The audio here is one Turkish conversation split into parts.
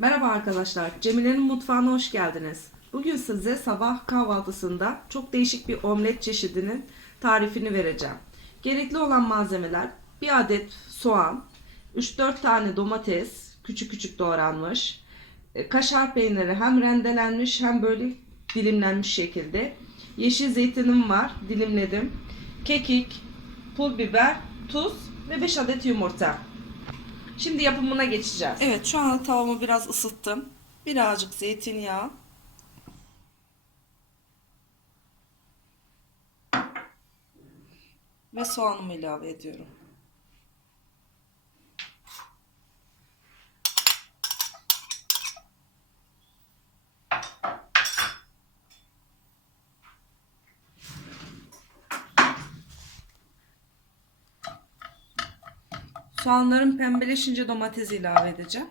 Merhaba arkadaşlar, Cemile'nin mutfağına hoş geldiniz. Bugün size sabah kahvaltısında çok değişik bir omlet çeşidinin tarifini vereceğim. Gerekli olan malzemeler bir adet soğan, 3-4 tane domates, küçük küçük doğranmış, e, kaşar peyniri hem rendelenmiş hem böyle dilimlenmiş şekilde, yeşil zeytinim var, dilimledim, kekik, pul biber, tuz ve 5 adet yumurta. Şimdi yapımına geçeceğiz. Evet şu an tavamı biraz ısıttım. Birazcık zeytinyağı. Ve soğanımı ilave ediyorum. Soğanların pembeleşince domatesi ilave edeceğim.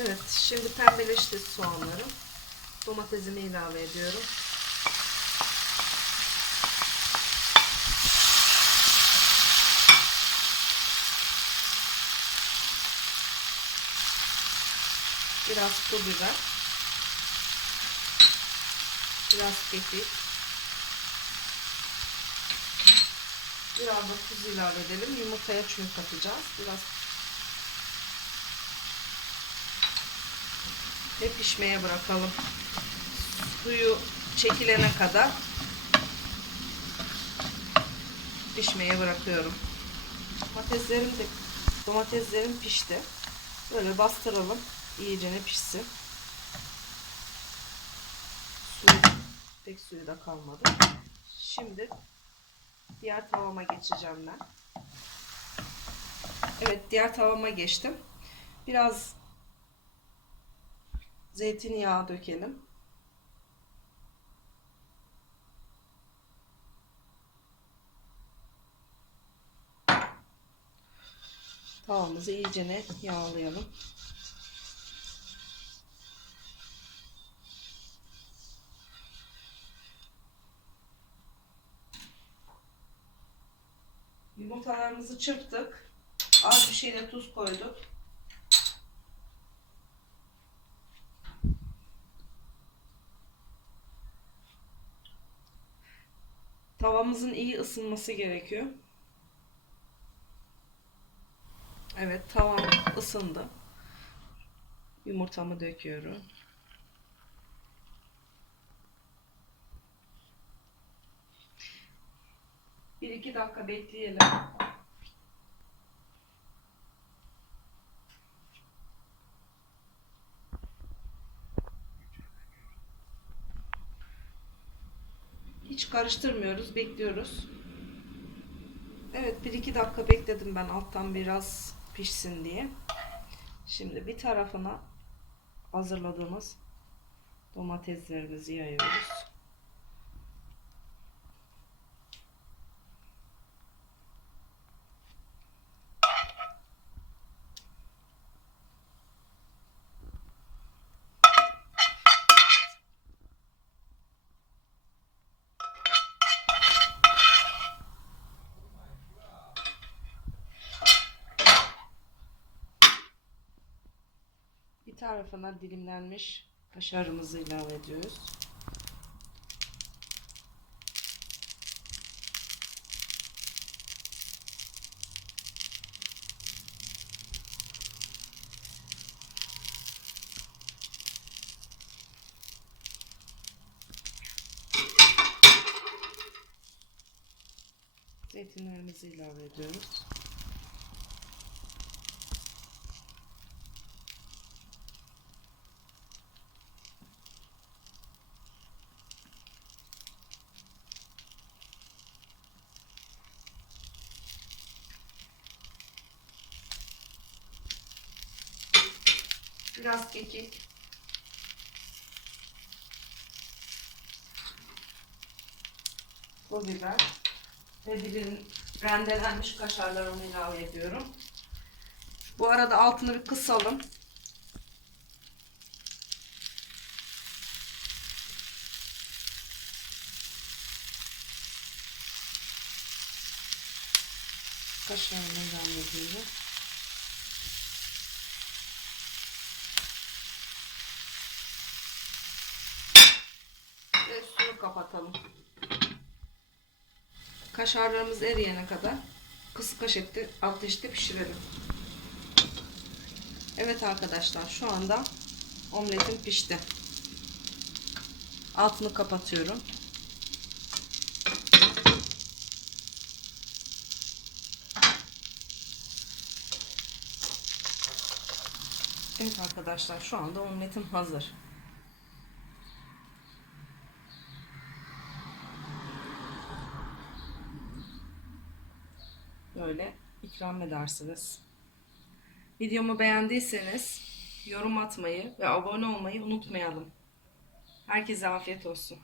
Evet, şimdi pembeleşti soğanlarım. Domatesimi ilave ediyorum. Biraz pul biber. Biraz kekik. Biraz da tuz ilave edelim. Yumurtaya çünkü katacağız. Biraz ve pişmeye bırakalım. Suyu çekilene kadar pişmeye bırakıyorum. Domateslerim de domateslerim pişti. Böyle bastıralım. İyice ne pişsin. Suyu, pek suyu da kalmadı. Şimdi diğer tavama geçeceğim ben. Evet diğer tavama geçtim. Biraz zeytinyağı dökelim. Tavamızı iyicene yağlayalım. Yumurtalarımızı çırptık. Az bir şeyle tuz koyduk. Tavamızın iyi ısınması gerekiyor. Evet tavam ısındı. Yumurtamı döküyorum. Bir iki dakika bekleyelim. Hiç karıştırmıyoruz, bekliyoruz. Evet, bir iki dakika bekledim ben alttan biraz pişsin diye. Şimdi bir tarafına hazırladığımız domateslerimizi yayıyoruz. Bir tarafına dilimlenmiş kaşarımızı ilave ediyoruz. Zeytinlerimizi ilave ediyoruz. Biraz kekik. Pul biber. Ve dilin rendelenmiş kaşarlarımı ilave ediyorum. Bu arada altını bir kısalım. Kaşarını ilave ediyorum. Kapatalım. Kaşarlarımız eriyene kadar kısık ateşte, ateşte pişirelim. Evet arkadaşlar şu anda omletim pişti. Altını kapatıyorum. Evet arkadaşlar şu anda omletim hazır. Böyle ikram edersiniz. Videomu beğendiyseniz yorum atmayı ve abone olmayı unutmayalım. Herkese afiyet olsun.